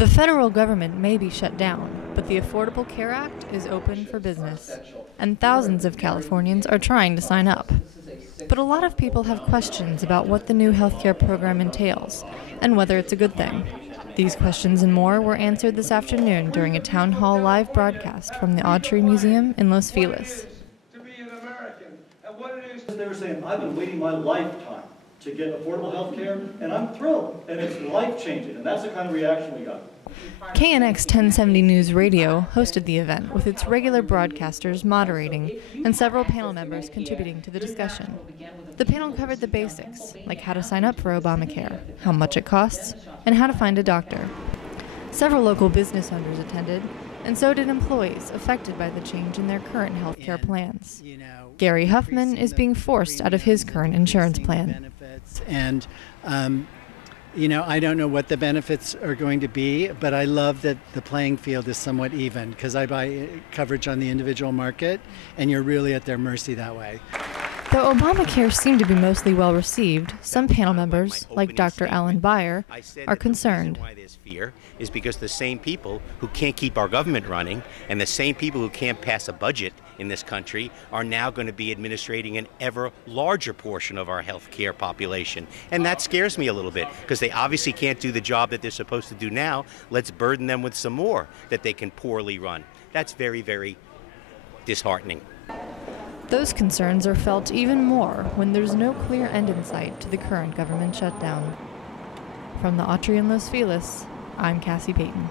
The federal government may be shut down, but the Affordable Care Act is open for business, and thousands of Californians are trying to sign up. But a lot of people have questions about what the new healthcare program entails, and whether it's a good thing. These questions and more were answered this afternoon during a town hall live broadcast from the Autry Museum in Los Feliz. To be an American, and what it is, they were saying, I've been waiting my lifetime to get affordable health care, and I'm thrilled, and it's life-changing, and that's the kind of reaction we got. KNX 1070 News Radio hosted the event with its regular broadcasters moderating and several panel members contributing to the discussion. The panel covered the basics, like how to sign up for Obamacare, how much it costs, and how to find a doctor. Several local business owners attended, and so did employees affected by the change in their current health care plans. Gary Huffman is being forced out of his current insurance plan. And I don't know what the benefits are going to be, but I love that the playing field is somewhat even, because I buy coverage on the individual market, and you're really at their mercy that way. Though Obamacare seemed to be mostly well received, some panel members, like Dr. Alan Beyer, are concerned. Why there's fear is because the same people who can't keep our government running and the same people who can't pass a budget in this country are now going to be administrating an ever larger portion of our health care population. And that scares me a little bit, because they obviously can't do the job that they're supposed to do now. Let's burden them with some more that they can poorly run. That's very, very disheartening. Those concerns are felt even more when there's no clear end in sight to the current government shutdown. From the Autry in Los Feliz, I'm Cassie Payton.